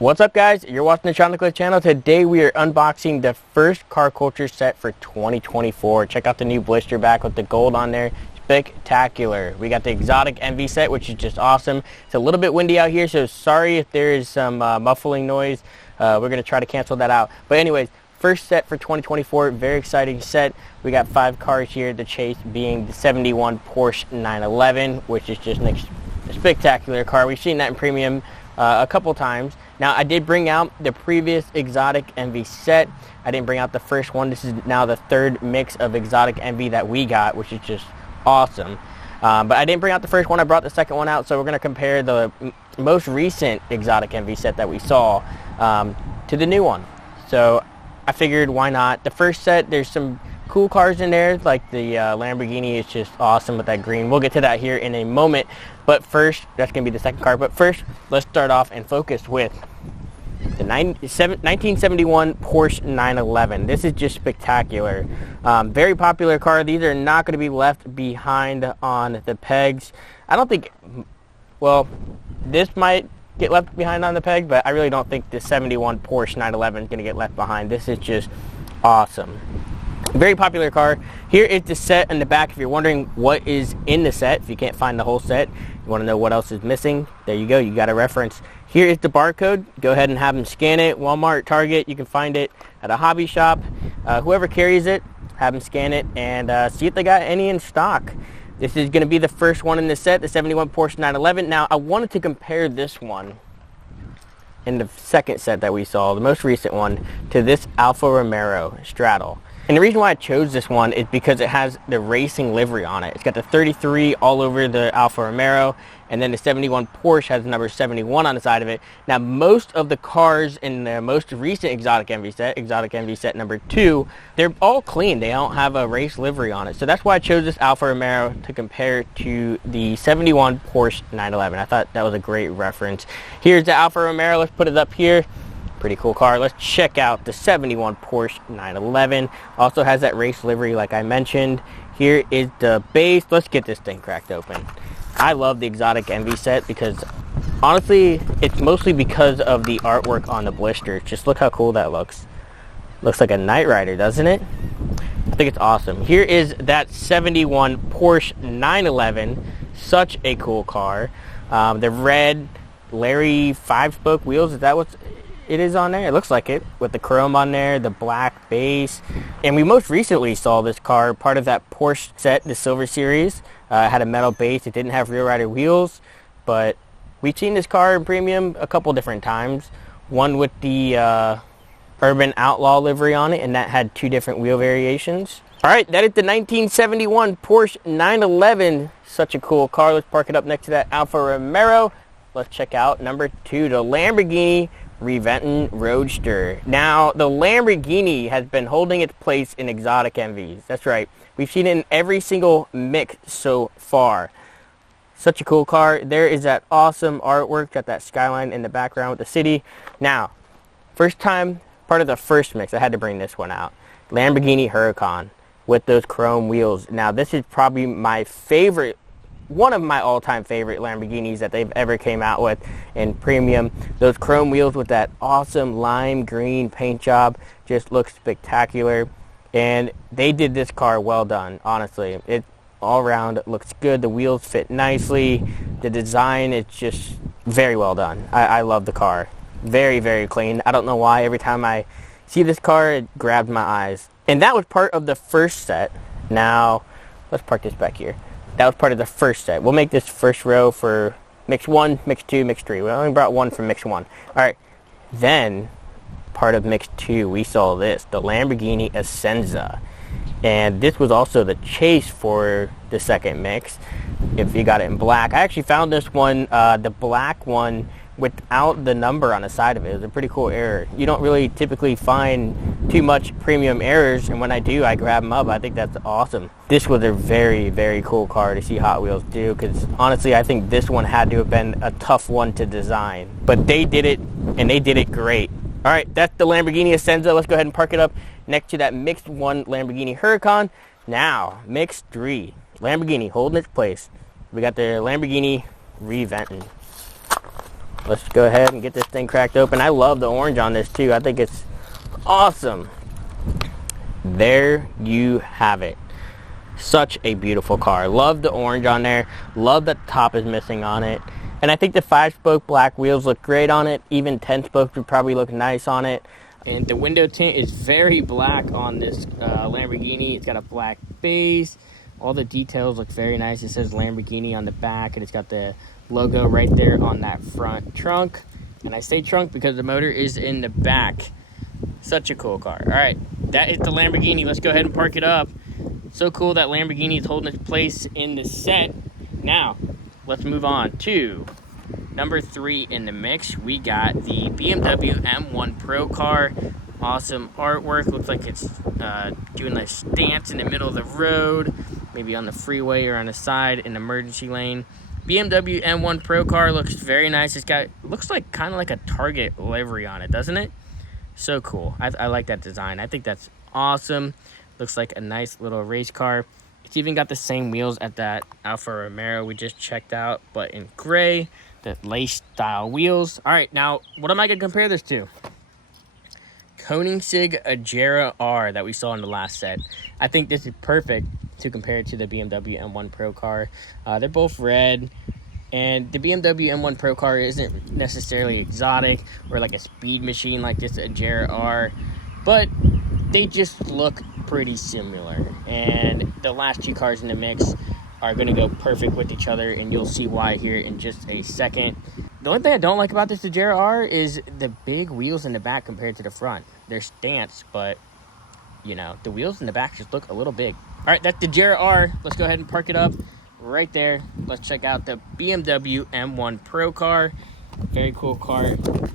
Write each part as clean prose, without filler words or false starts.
What's up, guys? You're watching the Shawn Nicklaus channel. Today we are unboxing the first car culture set for 2024. Check out the new blister back with the gold on there. Spectacular. We got the exotic envy set, which is just awesome. It's a little bit windy out here, so sorry if there is some muffling noise. We're going to try to cancel that out. But anyways, first set for 2024, very exciting set. We got 5 cars here, the chase being the 71 Porsche 911, which is just a spectacular car. We've seen that in premium a couple times. Now, I did bring out the previous exotic envy set. I didn't bring out the first one. This is now the third mix of exotic envy that we got, which is just awesome. But I didn't bring out the first one. I brought the second one out, so we're going to compare the most recent exotic envy set that we saw to the new one. So I figured, why not? The first set, there's some cool cars in there, like the Lamborghini is just awesome with that green. We'll get to that here in a moment. But first, that's going to be the second car. But first, let's start off and focus with the 1971 Porsche 911. This is just spectacular. Very popular car. These are not going to be left behind on the pegs. I don't think, well, this might get left behind on the peg, but I really don't think the 71 Porsche 911 is going to get left behind. This is just awesome. Very popular car. Here is the set in the back. If you're wondering what is in the set, if you can't find the whole set, you want to know what else is missing, there you go. You got a reference. Here is the barcode. Go ahead and have them scan it. Walmart, Target, you can find it at a hobby shop. Whoever carries it, have them scan it and see if they got any in stock. This is going to be the first one in the set, the 71 Porsche 911. Now, I wanted to compare this one in the second set that we saw, the most recent one, to this Alfa Romero straddle. And the reason why I chose this one is because it has the racing livery on it. It's got the 33 all over the Alfa Romero, and then the 71 Porsche has the number 71 on the side of it. Now, most of the cars in the most recent exotic envy set number 2, they're all clean. They don't have a race livery on it. So that's why I chose this Alfa Romero to compare to the 71 Porsche 911. I thought that was a great reference. Here's the Alfa Romero. Let's put it up here. Pretty cool car. Let's check out the 71 Porsche 911. Also has that race livery like I mentioned. Here is the base. Let's get this thing cracked open. I love the exotic envy set because honestly, it's mostly because of the artwork on the blister. Just look how cool that looks. Looks like a Knight Rider, doesn't it? I think it's awesome. Here is that 71 Porsche 911. Such a cool car. The red Larry 5-spoke wheels, is that what's it is on there? It looks like it, with the chrome on there, the black base. And we most recently saw this car, part of that Porsche set, the Silver Series. It had a metal base. It didn't have rear rider wheels, but we've seen this car in premium a couple different times. One with the Urban Outlaw livery on it, and that had 2 different wheel variations. All right, that is the 1971 Porsche 911. Such a cool car. Let's park it up next to that Alfa Romero. Let's check out number 2, the Lamborghini Reventon Roadster. Now, the Lamborghini has been holding its place in exotic envies. That's right. We've seen it in every single mix so far. Such a cool car. There is that awesome artwork. Got that skyline in the background with the city. Now, first time, part of the first mix, I had to bring this one out. Lamborghini Huracan with those chrome wheels. Now, this is probably my favorite, one of my all-time favorite Lamborghinis that they've ever came out with in premium. Those chrome wheels with that awesome lime green paint job just looks spectacular. And they did this car well done, honestly. It all around looks good. The wheels fit nicely. The design, it's just very well done. I love the car. Very, very clean. I don't know why. Every time I see this car, it grabs my eyes. And that was part of the first set. Now, let's park this back here. That was part of the first set. We'll make this first row for mix 1, mix 2, mix 3. We only brought one from mix 1. All right. Then, part of mix 2, we saw this, the Lamborghini Essenza. And this was also the chase for the second mix, if you got it in black. I actually found this one, the black one, without the number on the side of it. It was a pretty cool error. You don't really typically find too much premium errors, and when I do, I grab them up. I think that's awesome. This was a very, very cool car to see Hot Wheels do, because honestly, I think this one had to have been a tough one to design. But they did it, and they did it great. All right, that's the Lamborghini Essenza. Let's go ahead and park it up next to that mixed 1 Lamborghini Huracan. Now, mixed 3. Lamborghini holding its place. We got the Lamborghini Reventon. Let's go ahead and get this thing cracked open. I love the orange on this too. I think it's awesome. There you have it. Such a beautiful car. Love the orange on there. Love that the top is missing on it. And I think the 5-spoke black wheels look great on it. Even 10-spoke would probably look nice on it. And the window tint is very black on this Lamborghini. It's got a black base. All the details look very nice. It says Lamborghini on the back, and it's got the logo right there on that front trunk. And I say trunk because the motor is in the back. Such a cool car. All right, that is the Lamborghini. Let's go ahead and park it up. So cool that Lamborghini is holding its place in the set. Now, let's move on to number 3 in the mix. We got the BMW M1 Pro car. Awesome artwork. Looks like it's doing a stance in the middle of the road, maybe on the freeway or on the side in the emergency lane. BMW M1 Pro car looks very nice. It's got, looks like kind of like a Target livery on it, doesn't it? So cool. I like that design. I think that's awesome. Looks like a nice little race car. It's even got the same wheels at that Alfa Romeo we just checked out, but in gray, the lace style wheels. All right, now what am I gonna compare this to? Koenigsegg Agera R that we saw in the last set. I think this is perfect to compare to the BMW M1 Pro car. They're both red, and the BMW M1 Pro car isn't necessarily exotic or like a speed machine like this Agera R, but they just look pretty similar. And the last 2 cars in the mix are going to go perfect with each other, and you'll see why here in just a second. The only thing I don't like about this Agera R is the big wheels in the back compared to the front. They're stance, but you know, the wheels in the back just look a little big. All right, that's the Agera R. Let's go ahead and park it up right there. Let's check out the BMW M1 Pro car. Very cool car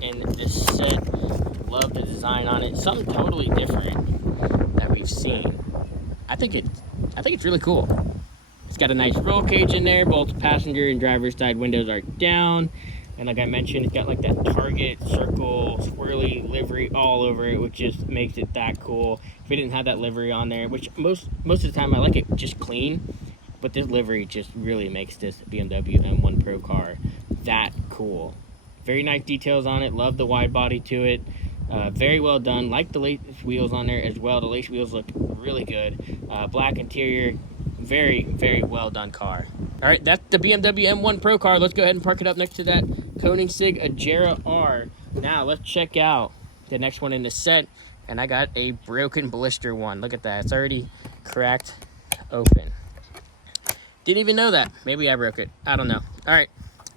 in this set. Love the design on it. Something totally different that we've seen. I think it's really cool. It's got a nice roll cage in there. Both passenger and driver's side windows are down. And like I mentioned, it's got like that Target circle swirly livery all over it, which just makes it that cool. If we didn't have that livery on there, which most of the time I like it just clean, but this livery just really makes this BMW M1 Pro car that cool. Very nice details on it. Love the wide body to it. Very well done. Like the lace wheels on there as well. The lace wheels look really good. Black interior. Very, very well done car. All right, that's the BMW M1 Pro car. Let's go ahead and park it up next to that Koenigsegg Agera R. Now, let's check out the next one in the set. And I got a broken blister one. Look at that. It's already cracked open. Didn't even know that. Maybe I broke it. I don't know. All right,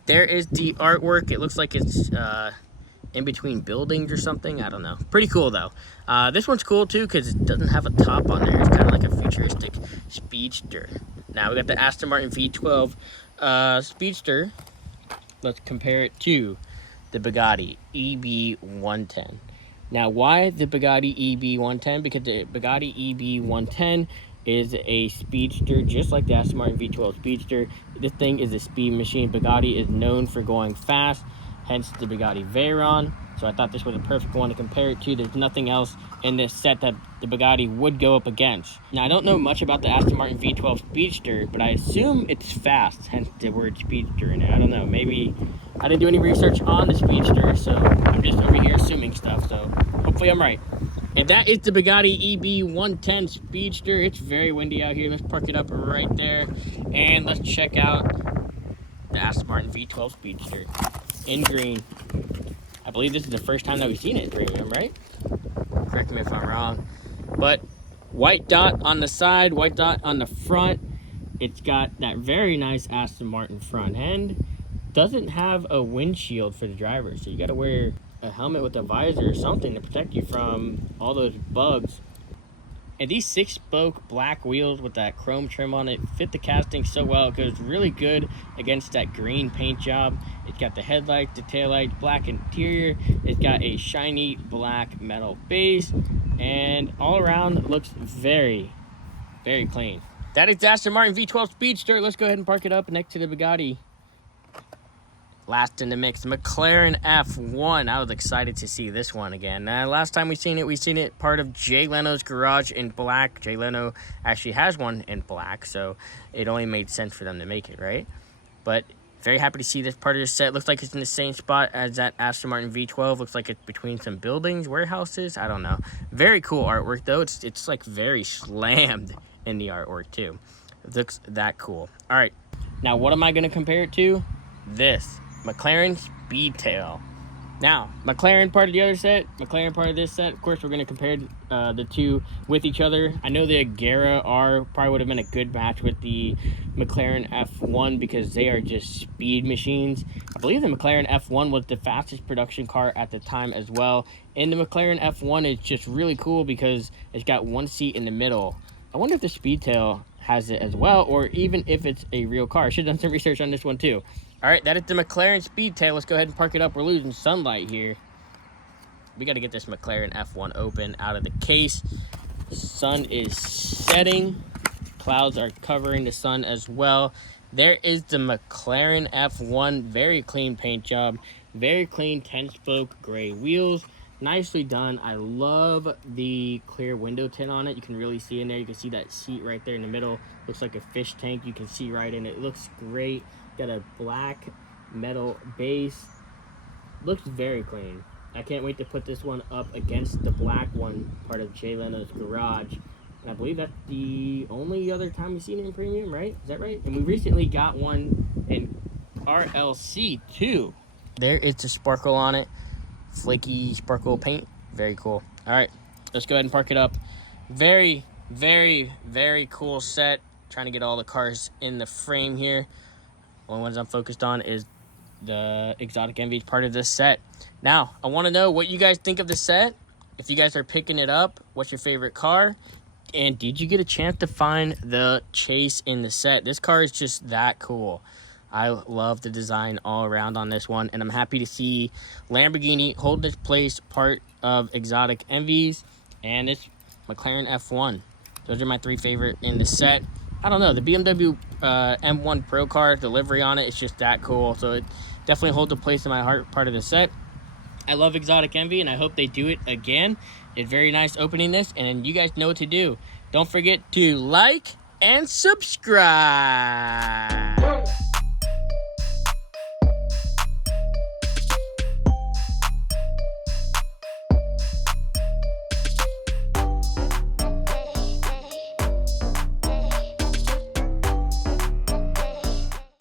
there is the artwork. It looks like it's in between buildings or something. I don't know. Pretty cool, though. This one's cool, too, because it doesn't have a top on there. It's kind of like a futuristic speedster. Now, we got the Aston Martin V12 Speedster. Let's compare it to the Bugatti EB110. Now, why the Bugatti EB110? Because the Bugatti EB110 is a speedster just like the Aston Martin V12 Speedster. This thing is a speed machine. Bugatti is known for going fast, hence the Bugatti Veyron. So I thought this was a perfect one to compare it to. There's nothing else in this set that the Bugatti would go up against. Now, I don't know much about the Aston Martin V12 Speedster, but I assume it's fast, hence the word Speedster in it. I don't know. Maybe I didn't do any research on the Speedster, so I'm just over here assuming stuff. So hopefully I'm right. And that is the Bugatti EB110 Speedster. It's very windy out here. Let's park it up right there. And let's check out the Aston Martin V12 Speedster in green. I believe this is the first time that we've seen it in premium, right? Correct me if I'm wrong. But white dot on the side, white dot on the front. It's got that very nice Aston Martin front end. Doesn't have a windshield for the driver, so you got to wear a helmet with a visor or something to protect you from all those bugs. And these 6-spoke black wheels with that chrome trim on it fit the casting so well. It goes really good against that green paint job. It's got the headlights, the taillights, black interior. It's got a shiny black metal base. And all around looks very, very clean. That is the Aston Martin V12 Speedster. Let's go ahead and park it up next to the Bugatti. Last in the mix, McLaren F1. I was excited to see this one again. Last time we seen it part of Jay Leno's garage in black. Jay Leno actually has one in black, so it only made sense for them to make it, right? But Very happy to see this part of the set. Looks like it's in the same spot as that Aston Martin V12. Looks like it's between some buildings, warehouses. I don't know. Very cool artwork, though. It's like very slammed in the artwork, too. It looks that cool. All right. Now, what am I going to compare it to? This. McLaren Speedtail. Now, McLaren part of the other set, McLaren part of this set. Of course, we're going to compare the two with each other. I know the Agera R probably would have been a good match with the McLaren F1 because they are just speed machines. I believe the McLaren F1 was the fastest production car at the time as well. And the McLaren F1 is just really cool because it's got one seat in the middle. I wonder if the Speedtail has it as well, or even if it's a real car. I should have done some research on this one too. All right, that is the McLaren Speedtail. Let's go ahead and park it up. We're losing sunlight here. We got to get this McLaren F1 open out of the case. Sun is setting. Clouds are covering the sun as well. There is the McLaren F1. Very clean paint job. Very clean 10-spoke gray wheels. Nicely done. I love the clear window tint on it. You can really see in there. You can see that seat right there in the middle. Looks like a fish tank. You can see right in it. It looks great. Got a black metal base. Looks very clean. I can't wait to put this one up against the black one, part of Jay Leno's garage. And I believe that's the only other time we've seen it in premium, right? Is that right? And we recently got one in RLC too. There is the sparkle on it. Flaky sparkle paint. Very cool. All right, let's go ahead and park it up. Very, very, very cool set. Trying to get all the cars in the frame here. Only ones I'm focused on is the Exotic Envy part of this set. Now, I want to know what you guys think of the set. If you guys are picking it up, what's your favorite car? And did you get a chance to find the chase in the set? This car is just that cool. I love the design all around on this one, and I'm happy to see Lamborghini hold this place part of Exotic Envies and this McLaren F1. Those are my three favorite in the set. I don't know, the BMW M1 Pro car, delivery on it, it's just that cool. So it definitely holds a place in my heart, part of the set. I love Exotic Envy, and I hope they do it again. It's very nice opening this, and you guys know what to do. Don't forget to like and subscribe.